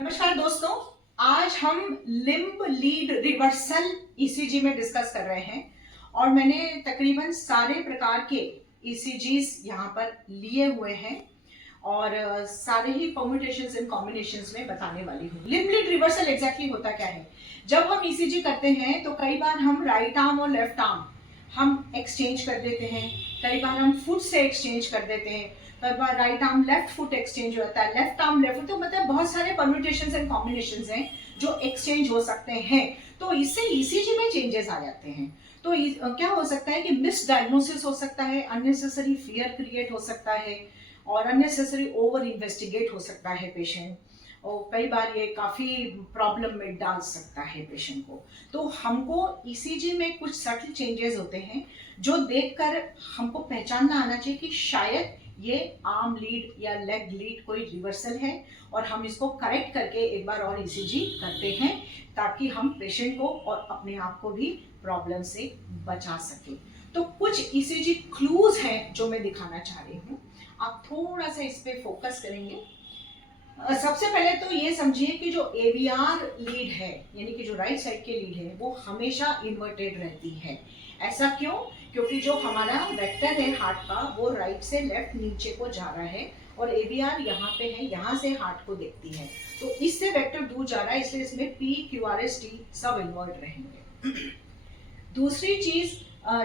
नमस्कार दोस्तों, आज हम लिम्ब लीड रिवर्सल ईसीजी में डिस्कस कर रहे हैं और मैंने तकरीबन सारे प्रकार के ईसीजीज यहाँ पर लिए हुए हैं और सारे ही परम्यूटेशंस एंड कॉम्बिनेशंस में बताने वाली हूँ। लिम्ब लीड रिवर्सल एग्जैक्टली होता क्या है? जब हम ईसीजी करते हैं तो कई बार हम राइट आर्म और लेफ्ट आर्म हम एक्सचेंज कर देते हैं, कई बार हम फुट से एक्सचेंज कर देते हैं, कई बार right arm left foot exchange होता है, लेफ्ट आर्म लेफ्ट फुट, तो मतलब बहुत सारे परम्यूटेशंस एंड कॉम्बिनेशंस हैं जो एक्सचेंज हो सकते हैं। तो इससे ईसीजी में चेंजेस आ जाते हैं। तो क्या हो सकता है कि मिस डायग्नोसिस हो सकता है, अननेसेसरी फियर क्रिएट हो सकता है और अननेसेसरी ओवर इन्वेस्टिगेट हो सकता है पेशेंट, और कई बार ये काफ़ी प्रॉब्लम में डाल सकता है पेशेंट को। तो हमको ईसीजी में कुछ सटल चेंजेस होते हैं जो देखकर हमको पहचानना आना चाहिए कि शायद ये आर्म लीड या लेग लीड कोई रिवर्सल है और हम इसको करेक्ट करके एक बार और ईसीजी करते हैं ताकि हम पेशेंट को और अपने आप को भी प्रॉब्लम से बचा सके। तो कुछ ईसीजी क्लूज हैं जो मैं दिखाना चाह रही हूँ, आप थोड़ा सा इस पे फोकस करेंगे। सबसे पहले तो ये समझिए कि जो एवीआर लीड है यानी कि जो राइट साइड के लीड है वो हमेशा इन्वर्टेड रहती है। ऐसा क्यों? क्योंकि जो हमारा वेक्टर है हार्ट का वो राइट से लेफ्ट नीचे को जा रहा है और एवीआर यहाँ पे है, यहाँ से हार्ट को देखती है, तो इससे वेक्टर दूर जा रहा है, इसलिए इसमें P Q R S T सब इन्वर्ट रहेंगे। दूसरी चीज,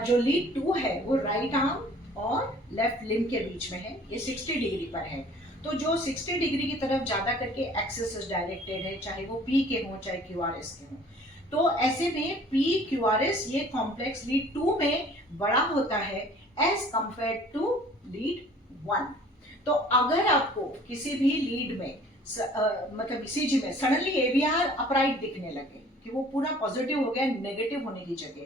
जो लीड 2 है वो राइट आर्म और लेफ्ट लिम्ब के बीच में है, ये 60 डिग्री पर है। तो जो 60 डिग्री की तरफ ज्यादा करके एक्सेस डायरेक्टेड है, चाहे वो पी के हो चाहे क्यू आर एस के हो, तो ऐसे में पी क्यू आर एस ये कॉम्प्लेक्स लीड 2 में बड़ा होता है एज कंपेयर टू लीड 1। तो अगर आपको किसी भी लीड में मतलब ईसीजी में सडनली एवीआर अपराइट दिखने लगे कि वो पूरा पॉजिटिव हो गया नेगेटिव होने की जगह,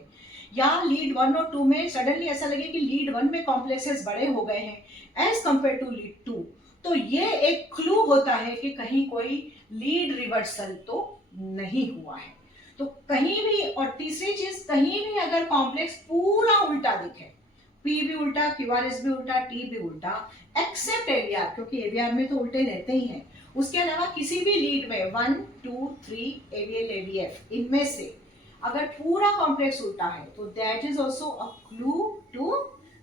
या लीड 1 और 2 में सडनली ऐसा लगे कि लीड 1 में कॉम्प्लेक्सेस बड़े हो गए हैं एज कंपेयर टू लीड 2, तो ये एक क्लू होता है कि कहीं कोई लीड रिवर्सल तो नहीं हुआ है। तो कहीं भी, और तीसरी चीज, कहीं भी अगर कॉम्प्लेक्स पूरा उल्टा दिखे, पी भी उल्टा, क्यूआरएस भी उल्टा, टी भी उल्टा, एक्सेप्ट एवीआर, क्योंकि एवीआर में तो उल्टे रहते ही हैं, उसके अलावा किसी भी लीड में 1, 2, 3 एवीएल एवीएफ इनमें से अगर पूरा कॉम्प्लेक्स उल्टा है तो that is also a clue to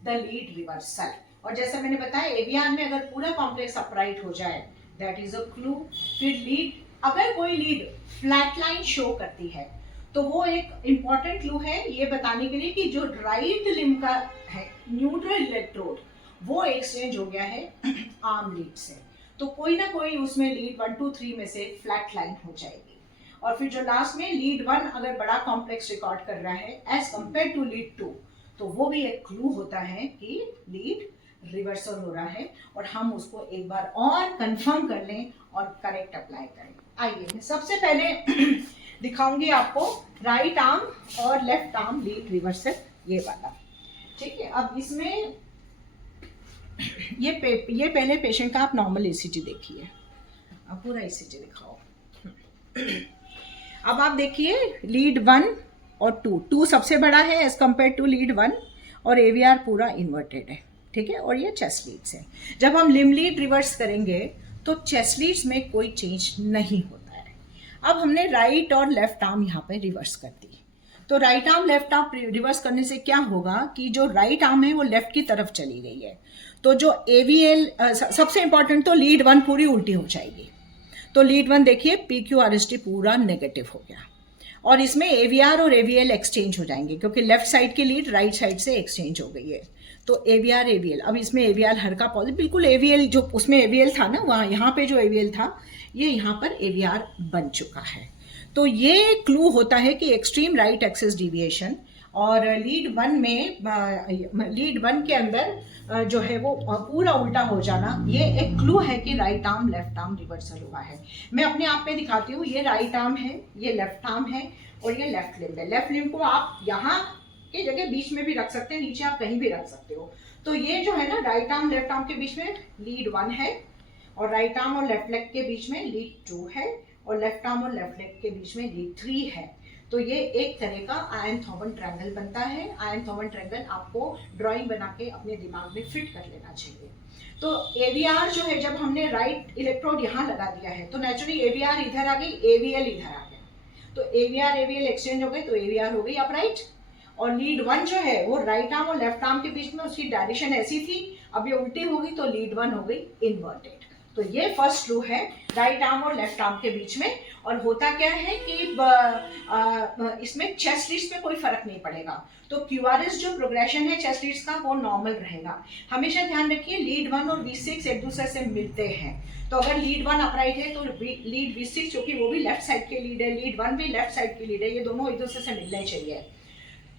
the lead reversal. और जैसा मैंने बताया एवीआर में अगर पूरा कॉम्प्लेक्स अपराइट हो जाए दैट इज अ क्लू। फिर लीड, अगर कोई लीड फ्लैट लाइन शो करती है तो वो एक इंपॉर्टेंट क्लू है ये बताने के लिए कि जो राइट लिम्ब का है न्यूट्रल इलेक्ट्रोड वो एक्सचेंज हो गया है आर्म लीड से, तो कोई ना कोई उसमें लीड 1, 2, 3 में से फ्लैट लाइन हो जाएगी। और फिर जो लास्ट में लीड 1 अगर बड़ा कॉम्प्लेक्स रिकॉर्ड कर रहा है एज कंपेयर टू लीड 2, तो वो भी एक क्लू होता है कि लीड रिवर्सल हो रहा है और हम उसको एक बार और कंफर्म कर लें और करेक्ट अप्लाई करें। आइए मैं सबसे पहले दिखाऊंगी आपको राइट आर्म और लेफ्ट आर्म लीड रिवर्सल, ये वाला, ठीक है। अब इसमें ये पहले पेशेंट का आप नॉर्मल ईसीजी देखिए, अब पूरा ईसीजी दिखाओ। अब आप देखिए लीड 1 और 2 सबसे बड़ा है एज कंपेयर टू लीड 1 और एवीआर पूरा इन्वर्टेड है, ठीक है, और ये चेस्ट लीड्स है। जब हम लिम्ब लीड रिवर्स करेंगे तो चेस्ट लीड्स में कोई चेंज नहीं होता है। अब हमने राइट और लेफ्ट आर्म यहाँ पे रिवर्स कर दी, तो right arm left arm reverse करने से क्या होगा कि जो राइट आर्म है वो लेफ्ट की तरफ चली गई है, तो जो एवीएल, सबसे इंपॉर्टेंट तो लीड 1 पूरी उल्टी हो जाएगी। तो लीड 1 देखिए P Q R S T पूरा नेगेटिव हो गया और इसमें एवीआर और एवीएल एक्सचेंज हो जाएंगे क्योंकि लेफ्ट साइड की लीड राइट साइड से एक्सचेंज हो गई है, तो एवीआर एवीएल, अब इसमें एवीआर हल्का पॉजिटिव, बिल्कुल एवीएल जो उसमें एवीएल था ना वहाँ, यहाँ पे जो एवीएल था ये यहाँ पर एवीआर बन चुका है। तो ये क्लू होता है कि एक्सट्रीम राइट एक्सिस डिविएशन, और लीड 1 में, लीड 1 के अंदर जो है वो पूरा उल्टा हो जाना, ये एक क्लू है कि right arm left arm reversal हुआ है। मैं अपने आप में दिखाती हूँ, ये राइट आर्म है, ये लेफ्ट आर्म है और ये लेफ्ट लिम्ब है। लेफ्ट लिम्ब को आप यहाँ के जगह बीच में भी रख सकते हैं, नीचे आप कहीं भी रख सकते हो। तो ये जो है ना राइट आर्म लेफ्ट आर्म के बीच में लीड 1 है और राइट आर्म और लेफ्ट लेग के बीच में लीड 2 है और लेफ्ट आर्म और लेफ्ट लेग के बीच में लीड 3 है। तो ये एक तरह का आयन थॉमन ट्रायंगल बनता है। आयन थॉमन ट्रायंगल आपको ड्राइंग बना के अपने दिमाग में फिट कर लेना चाहिए। तो एवीआर जो है, जब हमने राइट इलेक्ट्रोड यहाँ लगा दिया है तो नेचुरली एवीआर इधर आ गई, एवीएल इधर आ गया, तो एवीआर एवीएल एक्सचेंज हो गई, तो एवीआर हो गई अपराइट। और लीड 1 जो है वो राइट आर्म और लेफ्ट आर्म के बीच में उसकी डायरेक्शन ऐसी थी, अब ये उल्टी हो गई तो लीड 1 हो गई इन्वर्टेड। तो ये फर्स्ट रू है राइट आर्म और लेफ्ट आर्म के बीच में। और होता क्या है कि इसमें चेस्ट लीड्स में कोई फर्क नहीं पड़ेगा, तो क्यूआरएस जो प्रोग्रेशन है चेस्ट लीड्स का वो नॉर्मल रहेगा। हमेशा ध्यान रखिए लीड 1 और V6 एक दूसरे से मिलते हैं, तो अगर लीड 1 अपराइट है तो लीड V6 जो कि वो भी लेफ्ट साइड के लीड है, लीड 1 भी लेफ्ट साइड की लीड है, ये दोनों एक दूसरे से मिलने चाहिए।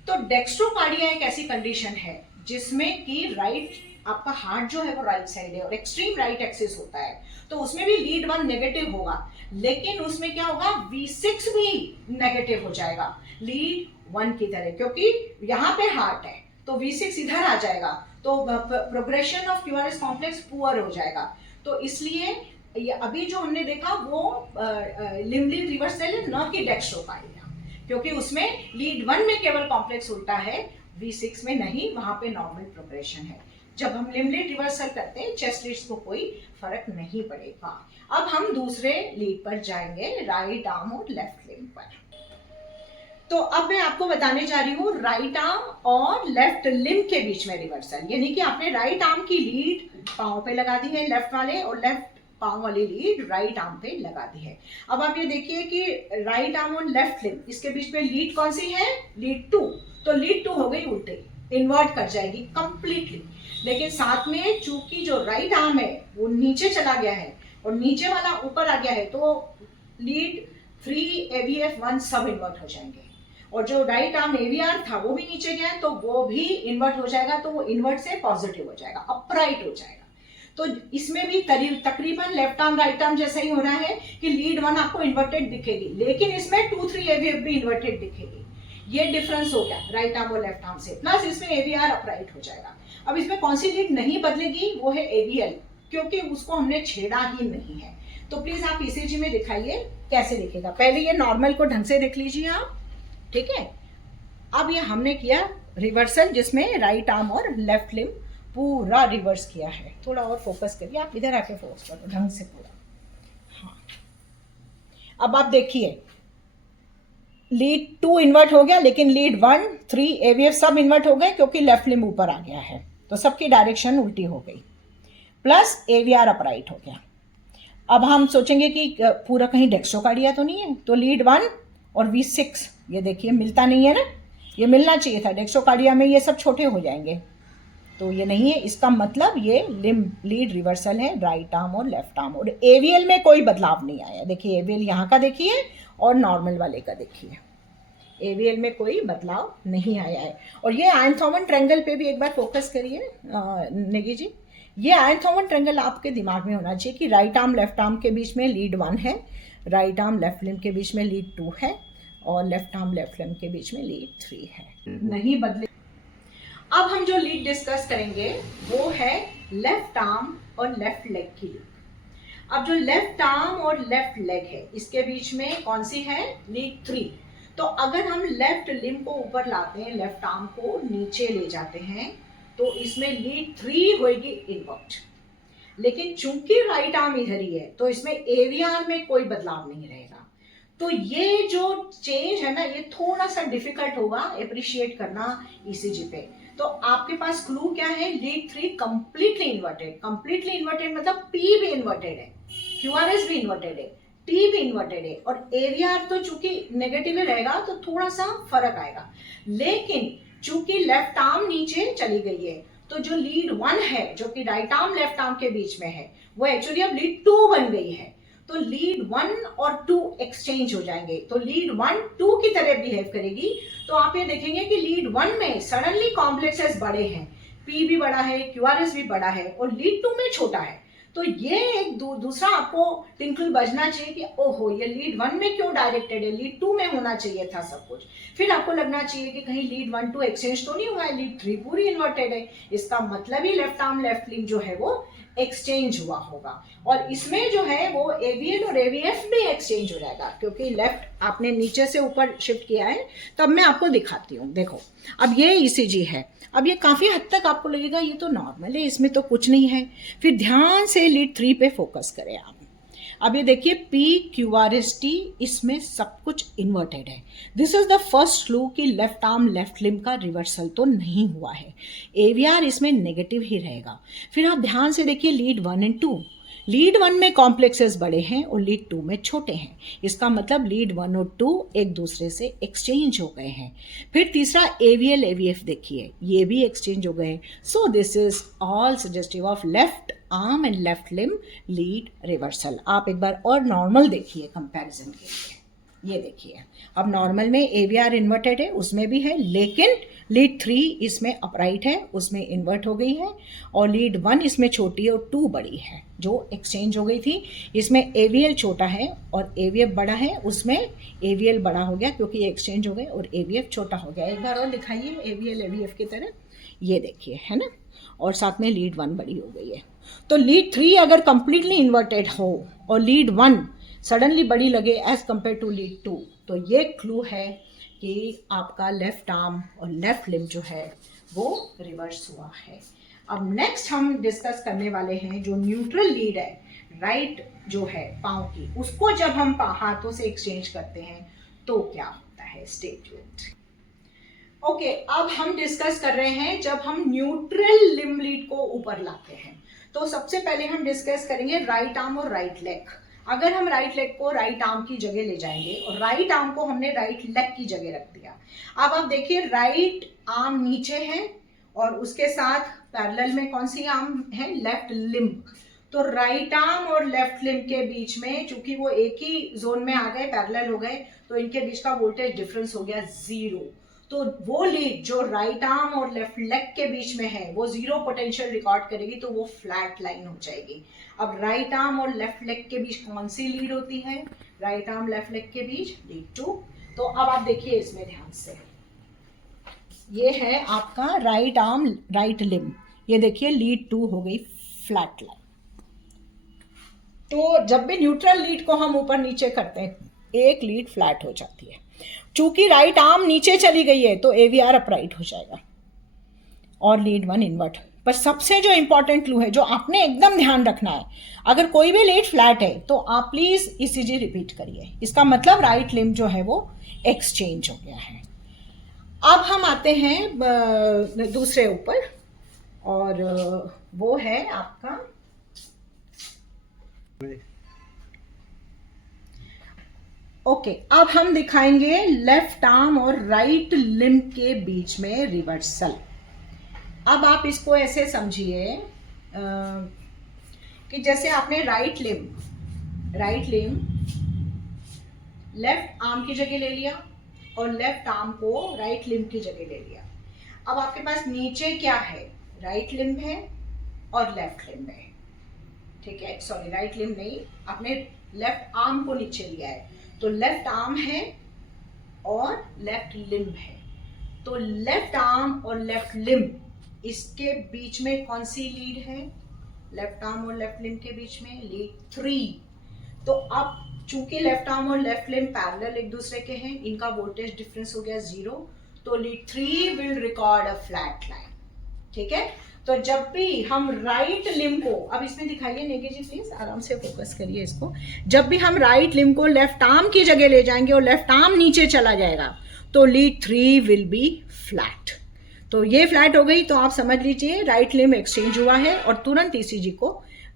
तो डेक्स्ट्रोकार्डिया एक ऐसी कंडीशन है जिसमें कि राइट आपका हार्ट जो है वो राइट साइड है और एक्सट्रीम राइट एक्सिस होता है, तो उसमें भी लीड 1 नेगेटिव होगा, लेकिन उसमें क्या होगा, V6 भी नेगेटिव हो जाएगा लीड 1 की तरह, क्योंकि यहाँ पे हार्ट है तो V6 इधर आ जाएगा, तो progression of QRS complex poor हो जाएगा। तो इसलिए ये अभी जो हमने देखा वो लिम्ब लीड रिवर्सल है, न कि डेक्स्ट्रोकार्डिया, क्योंकि उसमें लीड 1 में केवल कॉम्प्लेक्स उल्टा है, V6 में नहीं, वहां पे नॉर्मल प्रोग्रेशन है। जब हम लिम्ब लीड रिवर्सल करते हैं चेस्ट लीड्स को कोई फर्क नहीं पड़ेगा। अब हम दूसरे लीड पर जाएंगे, राइट आर्म और लेफ्ट लिम्ब पर। तो अब मैं आपको बताने जा रही हूँ राइट आर्म और लेफ्ट लिम्ब के बीच में रिवर्सल, यानी कि आपने राइट आर्म की लीड पांव पे लगा दी है लेफ्ट वाले, और लेफ्ट पांव वाली लीड राइट आर्म पे लगा दी है। अब आप ये देखिए कि राइट आर्म और लेफ्ट लिम्ब, इसके बीच में लीड कौन सी है, लीड 2, तो लीड 2 हो गई उल्टी, इन्वर्ट कर जाएगी कंप्लीटली। लेकिन साथ में चूंकि जो राइट आर्म है वो नीचे चला गया है और नीचे वाला ऊपर आ गया है, तो लीड 3 AVF1 सब इन्वर्ट हो जाएंगे, और जो राइट आर्म एवीआर था वो भी नीचे गया तो वो भी इन्वर्ट हो जाएगा, तो वो इन्वर्ट से पॉजिटिव हो जाएगा, अपराइट हो जाएगा। तो इसमें भी तकरीबन लेफ्ट आर्म राइट आर्म जैसा ही हो रहा है कि लीड 1 आपको इन्वर्टेड दिखेगी, लेकिन इसमें 2-3 AVF भी इन्वर्टेड दिखेगी। ये डिफरेंस हो गया राइट आर्म और लेफ्ट आर्म से, प्लस इसमें एवीआर अपराइट हो जाएगा। अब इसमें कौन सी लीड नहीं बदलेगी, वो है एवीएल, क्योंकि उसको हमने छेड़ा ही नहीं है। तो प्लीज आप ईसीजी में दिखाइए कैसे दिखेगा। पहले ये नॉर्मल को ढंग से देख लीजिए आप, ठीक है। अब ये हमने किया रिवर्सल, जिसमें राइट आर्म और लेफ्ट लिम्ब पूरा रिवर्स किया है। थोड़ा और फोकस करिए, आप इधर आके फोकस करो ढंग से पूरा। हाँ, अब आप देखिए लीड 2 इन्वर्ट हो गया, लेकिन लीड 1, 3 AVF सब इन्वर्ट हो गए, क्योंकि लेफ्ट लिम्ब ऊपर आ गया है, तो सबकी डायरेक्शन उल्टी हो गई, प्लस एवीआर अपराइट हो गया। अब हम सोचेंगे कि पूरा कहीं डेक्स्ट्रोकार्डिया तो नहीं है, तो लीड 1 और V6 ये देखिए मिलता नहीं है ना, ये मिलना चाहिए था, डेक्स्ट्रोकार्डिया में ये सब छोटे हो जाएंगे, तो ये नहीं है। इसका मतलब ये लिम्ब लीड रिवर्सल है राइट आर्म और लेफ्ट आर्म, और एवीएल में कोई बदलाव नहीं आया। देखिए एवीएल यहाँ का देखिए और नॉर्मल वाले का देखिए, एवीएल में कोई बदलाव नहीं आया है। और ये आयन-थॉमन ट्रायंगल पे भी एक बार फोकस करिए नेगी जी, ये आयन-थॉमन ट्रायंगल आपके दिमाग में होना चाहिए कि राइट आर्म लेफ्ट आर्म के बीच में लीड 1 है, राइट आर्म लेफ्ट लिम्ब के बीच में लीड 2 है, और लेफ्ट आर्म लेफ्ट लिम्ब के बीच में लीड 3 है, नहीं बदले। अब हम जो लीड डिस्कस करेंगे वो है लेफ्ट आर्म और लेफ्ट लेग की लीड। अब जो लेफ्ट आर्म और लेफ्ट लेग है इसके बीच में कौन सी है, लीड 3। तो अगर हम लेफ्ट लिम्ब को ऊपर लाते हैं, लेफ्ट आर्म को नीचे ले जाते हैं, तो इसमें लीड 3 होगी इन्वर्ट। लेकिन चूंकि राइट आर्म इधर ही है तो इसमें एवीआर में कोई बदलाव नहीं रहेगा। तो ये जो चेंज है ना, ये थोड़ा सा डिफिकल्ट होगा अप्रिशिएट करना ईसीजी पे। तो आपके पास क्लू क्या है, lead 3 completely inverted. Completely inverted मतलब पी भी इन्वर्टेड है, क्यूआरएस भी इन्वर्टेड है, टी भी इन्वर्टेड है, और एवीआर तो चूंकि नेगेटिव रहेगा तो थोड़ा सा फर्क आएगा। लेकिन चूंकि लेफ्ट आर्म नीचे चली गई है, तो जो लीड 1 है जो कि राइट आर्म लेफ्ट आर्म के बीच में है, वो एक्चुअली अब लीड 2 बन गई है। तो लीड 1 और 2 एक्सचेंज हो जाएंगे, तो लीड 1 2 की तरह बिहेव करेगी। तो आप ये देखेंगे कि लीड 1 में सडनली कॉम्प्लेक्सेस बड़े हैं, पी भी बड़ा है, क्यूआरएस भी बड़ा है, और लीड 2 में छोटा है। तो ये एक दूसरा आपको टिंकल बजना चाहिए कि ओहो ये लीड 1 में क्यों डायरेक्टेड है, लीड 2 में होना चाहिए था सब कुछ। फिर आपको लगना चाहिए कि कहीं लीड 1 2 एक्सचेंज तो नहीं हुआ है, लीड 3 पूरी इन्वर्टेड है, इसका मतलब ही लेफ्ट आर्म लेफ्ट लिम्ब जो है वो एक्सचेंज हुआ होगा, और इसमें जो है वो AVL और AVF भी एक्सचेंज हो जाएगा, क्योंकि लेफ्ट आपने नीचे से ऊपर शिफ्ट किया है। तो अब मैं आपको दिखाती हूँ। देखो, अब ये ECG है। अब ये काफ़ी हद तक आपको लगेगा ये तो नॉर्मल है, इसमें तो कुछ नहीं है। फिर ध्यान से लीड 3 पे फोकस करें आप। अब ये देखिए PQRST, इसमें सब कुछ इन्वर्टेड है। This is the first clue कि लेफ्ट आर्म लेफ्ट लिम्ब का रिवर्सल तो नहीं हुआ है। AVR इसमें नेगेटिव ही रहेगा। फिर आप ध्यान से देखिए लीड 1 एंड 2। लीड 1 में कॉम्प्लेक्सेस बड़े हैं और लीड 2 में छोटे हैं। इसका मतलब लीड 1 और 2 एक दूसरे से एक्सचेंज हो गए हैं। फिर तीसरा AVL AVF देखिए, ये भी एक्सचेंज हो गए। So this is all suggestive of left arm and left limb lead reversal. आप एक बार और नॉर्मल देखिए कंपैरिजन के लिए। ये देखिए, अब नॉर्मल में AVR इन्वर्टेड है, उसमें भी है, लेकिन लीड 3 इसमें अपराइट है, उसमें इन्वर्ट हो गई है। और लीड 1 इसमें छोटी है और 2 बड़ी है, जो एक्सचेंज हो गई थी। इसमें AVL छोटा है और AVF बड़ा है, उसमें AVL बड़ा हो गया क्योंकि ये एक्सचेंज हो गए और AVF छोटा हो गया। एक बार और दिखाइए AVL AVF की तरह, ये देखिए, है ना। और साथ में लीड 1 बड़ी हो गई है। तो लीड 3 अगर कंप्लीटली इन्वर्टेड हो और लीड 1 सडनली बड़ी लगे एज कंपेयर टू लीड 2, तो ये क्लू है कि आपका लेफ्ट आर्म और लेफ्ट लिम्ब जो है वो रिवर्स हुआ है। अब नेक्स्ट हम डिस्कस करने वाले हैं जो न्यूट्रल लीड है, राइट जो है पाँव की, उसको जब हम हाथों से एक्सचेंज करते हैं तो क्या होता है। Stay tuned. ओके, अब हम डिस्कस कर रहे हैं जब हम न्यूट्रल लिम्ब लीड को ऊपर लाते हैं। तो सबसे पहले हम डिस्कस करेंगे राइट आर्म और राइट लेग। अगर हम राइट लेग को राइट आर्म की जगह ले जाएंगे और राइट आर्म को हमने राइट लेग की जगह रख दिया। अब आप देखिए राइट आर्म नीचे है और उसके साथ पैरेलल में कौन सी आर्म है, लेफ्ट लिम्ब। तो राइट आर्म और लेफ्ट लिम्ब के बीच में, चूंकि वो एक ही जोन में आ गए, पैरेलल हो गए, तो इनके बीच का वोल्टेज डिफरेंस हो गया 0। तो वो लीड जो राइट आर्म और लेफ्ट लेग के बीच में है वो 0 पोटेंशियल रिकॉर्ड करेगी, तो वो फ्लैट लाइन हो जाएगी। अब राइट आर्म और लेफ्ट लेग के बीच कौन सी लीड होती है, राइट आर्म लेफ्ट लेग के बीच लीड 2। तो अब आप देखिए इसमें ध्यान से, ये है आपका राइट आर्म राइट लिम्ब, ये देखिए लीड 2 हो गई फ्लैट लाइन। तो जब भी न्यूट्रल लीड को हम ऊपर नीचे करते हैं, एक लीड फ्लैट हो जाती है। चूंकि राइट आर्म नीचे चली गई है तो AVR अपराइट हो जाएगा और लीड 1 इन्वर्ट। पर सबसे जो इंपॉर्टेंट क्लू है, जो आपने एकदम ध्यान रखना है, अगर कोई भी लीड फ्लैट है तो आप प्लीज ECG रिपीट करिए। इसका मतलब राइट लिम्ब जो है वो एक्सचेंज हो गया है। अब हम आते हैं दूसरे ऊपर, और वो है आपका ओके, अब हम दिखाएंगे लेफ्ट आर्म और राइट लिम्ब के बीच में रिवर्सल। अब आप इसको ऐसे समझिए कि जैसे आपने राइट लिम्ब लेफ्ट आर्म की जगह ले लिया और लेफ्ट आर्म को राइट लिम्ब की जगह ले लिया। अब आपके पास नीचे क्या है, राइट लिम्ब है और लेफ्ट लिम्ब है, ठीक है। सॉरी, राइट लिम्ब नहीं, आपने लेफ्ट आर्म को नीचे लिया है, तो लेफ्ट आर्म है और लेफ्ट लिम्ब है। तो लेफ्ट आर्म और लेफ्ट लिम्ब, इसके बीच में कौन सी लीड है, लेफ्ट आर्म और लेफ्ट लिम्ब के बीच में लीड 3। तो अब चूंकि लेफ्ट आर्म और लेफ्ट लिम्ब पैरेलल एक दूसरे के हैं, इनका वोल्टेज डिफरेंस हो गया 0, तो lead 3 will record a flat line, ठीक है। तो जब भी हम राइट लिम्ब को, अब इसमें दिखाइए नेगी जी प्लीज, आराम से फोकस करिए इसको। जब भी हम राइट लिम्ब को लेफ्ट आर्म की जगह ले जाएंगे और लेफ्ट आर्म नीचे चला जाएगा, तो लीड 3 विल बी फ्लैट। तो ये फ्लैट हो गई, तो आप समझ लीजिए राइट लिम्ब एक्सचेंज हुआ है और तुरंत ECG को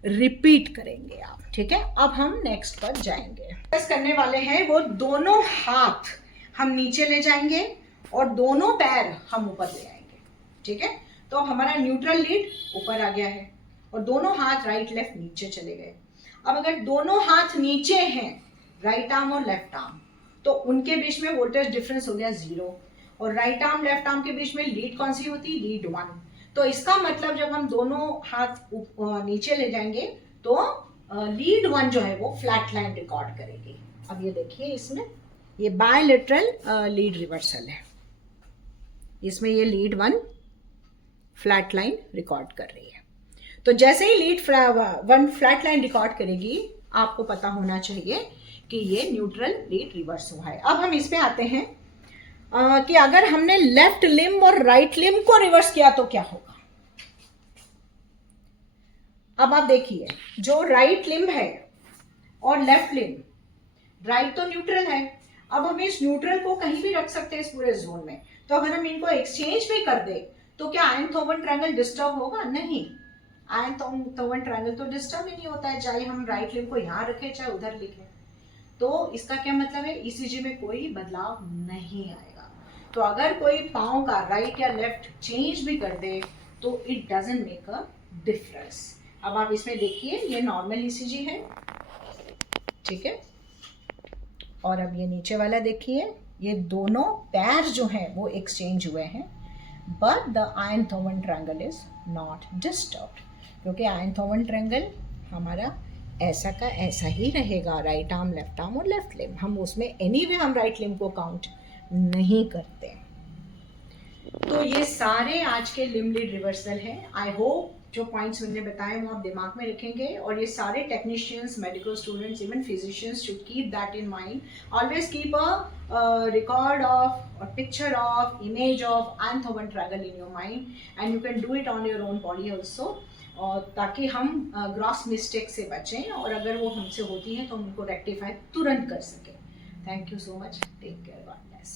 रिपीट करेंगे आप, ठीक है। अब हम नेक्स्ट पर जाएंगे। डिस्कस करने वाले हैं वो दोनों हाथ हम नीचे ले जाएंगे और दोनों पैर हम ऊपर ले आएंगे, ठीक है। तो हमारा न्यूट्रल लीड ऊपर आ गया है और दोनों हाथ राइट लेफ्ट नीचे चले गए। अब अगर दोनों हाथ नीचे हैं, राइट आर्म और लेफ्ट आर्म, तो उनके बीच में वोल्टेज डिफरेंस हो गया 0, और राइट आर्म लेफ्ट आर्म के बीच में लीड कौन सी होती, लीड 1। तो इसका मतलब जब हम दोनों हाथ नीचे ले जाएंगे तो लीड 1 जो है वो फ्लैट लाइन रिकॉर्ड करेगी। अब ये देखिए, इसमें ये बायलैटरल लीड रिवर्सल है, इसमें ये लीड 1 फ्लैट लाइन रिकॉर्ड कर रही है। तो जैसे ही lead one flat line record करेगी, आपको पता होना चाहिए कि ये न्यूट्रल लीड रिवर्स हुआ है। अब हम इस पे आते हैं कि अगर हमने लेफ्ट लिम्ब और राइट लिम्ब को रिवर्स किया तो क्या होगा। अब आप देखिए, जो राइट लिम्ब है और लेफ्ट लिम्ब, राइट तो न्यूट्रल है, अब हम इस न्यूट्रल को कहीं भी रख सकते हैं इस पूरे जोन में। तो अगर हम इनको एक्सचेंज भी कर दे तो क्या आयन-थोवन ट्रायंगल डिस्टर्ब होगा? नहीं, आयन-थोवन ट्रायंगल तो डिस्टर्ब ही नहीं होता है, चाहे हम राइट लिम्ब को यहां रखें चाहे उधर लिखें। तो इसका क्या मतलब है, ईसीजी में कोई बदलाव नहीं आएगा। तो अगर कोई पांव का राइट या लेफ्ट चेंज भी कर दे तो it doesn't make a difference. अब आप इसमें देखिए, ये नॉर्मल ईसीजी है, ठीक है, और अब ये नीचे वाला देखिए, ये दोनों पैर जो हैं वो एक्सचेंज हुए हैं, but the Einthoven triangle is not disturbed, क्योंकि आयन-थोवन ट्रायंगल हमारा ऐसा का ऐसा ही रहेगा, राइट आर्म, लेफ्ट आर्म और लेफ्ट लिम्ब। हम उसमें एनीवे हम राइट लिम्ब को काउंट नहीं करते। तो ये सारे आज के लिम्ब लीड रिवर्सल हैं। आई होप जो पॉइंट्स मैंने बताए वो आप दिमाग में रखेंगे, और ये सारे technicians, medical students, even physicians should keep that in mind. Always keep a record of और picture of image of Einthoven triangle in your mind, and you can do it on your own body also, और ताकि हम gross mistake से बचें, और अगर वो हमसे होती हैं तो हम उनको रेक्टिफाई तुरंत कर सकें। Thank you so much, take care, God bless.